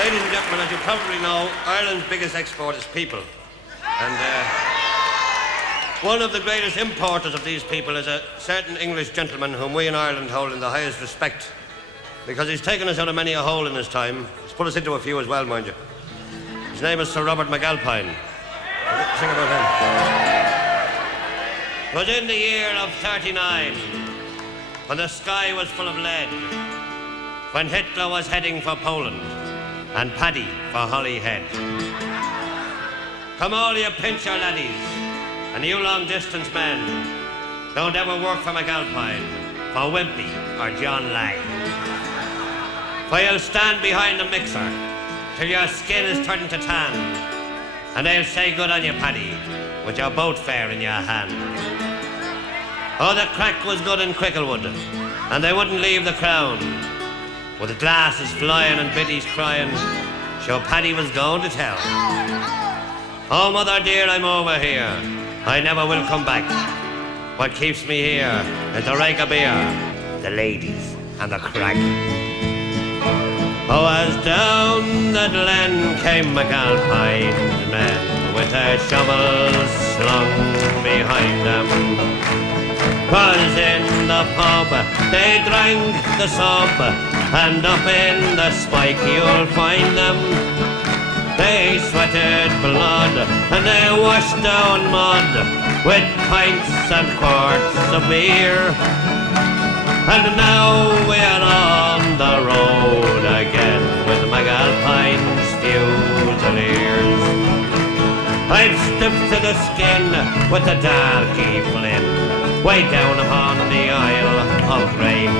Ladies and gentlemen, as you probably know, Ireland's biggest export is people. And one of the greatest importers of these people is a certain English gentleman whom we in Ireland hold in the highest respect, because he's taken us out of many a hole in his time. He's put us into a few as well, mind you. His name is Sir Robert McAlpine. Sing about him. It was in the year of 39, when the sky was full of lead, when Hitler was heading for Poland, and Paddy for Holyhead. Come all you pincher laddies, and you long-distance men, don't ever work for McAlpine, for Wimpy or John Lang. For you'll stand behind the mixer till your skin is turned to tan, and they'll say good on you, Paddy, with your boat fare in your hand. Oh, the crack was good in Cricklewood, and they wouldn't leave the Crown, with the glasses flying and biddies crying, sure Paddy was going to tell. Oh, mother dear, I'm over here, I never will come back. What keeps me here is the rake of beer, the ladies and the crack. Oh, as down the glen came McAlpine's men, with their shovels slung behind them. 'Cause in the pub they drank the sub, and up in the spike you'll find them. They sweated blood and they washed down mud with pints and quarts of beer. And now we're on the road again with McAlpine's Fusiliers. I've stooped to the skin with the darky Flynn, way down upon the Isle of Grain.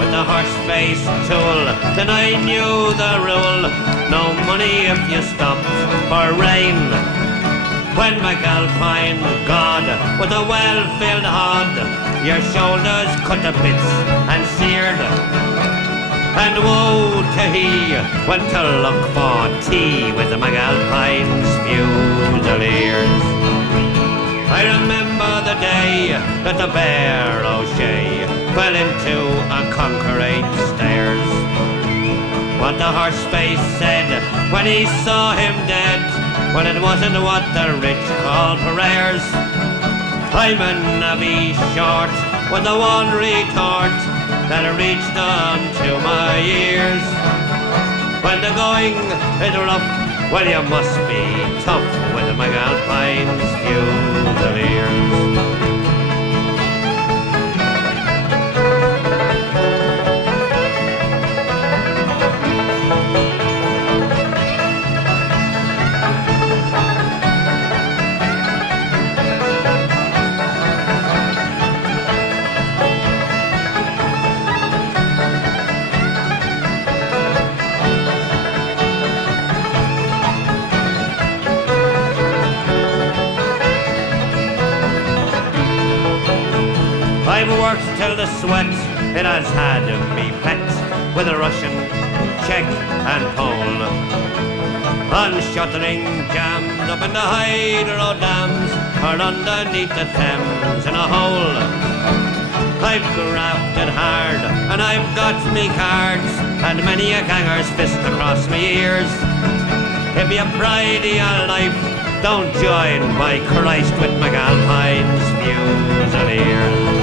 With the horse-faced tool, then I knew the rule, no money if you stopped for rain. When McAlpine God with a well-filled hod, your shoulders cut to bits and seared, and woe to he went to look for tea with the McAlpine's Fusiliers. I remember the day that the Bear O'Shea fell into a concrete stairs. What the horse-face said when he saw him dead, well, it wasn't what the rich call prayers. I'm a navvy short with the one retort that reached on to my ears. When the going is rough, well, you must be tough with the McAlpine's Fusiliers. I've worked till the sweat it has had me pet with a Russian, Czech and Pole. On shuttering jammed up in the hydro dams or underneath the Thames in a hole. I've grafted hard and I've got me cards and many a ganger's fist across me ears. If you pride of your life, don't join by Christ with McAlpine's Fusiliers.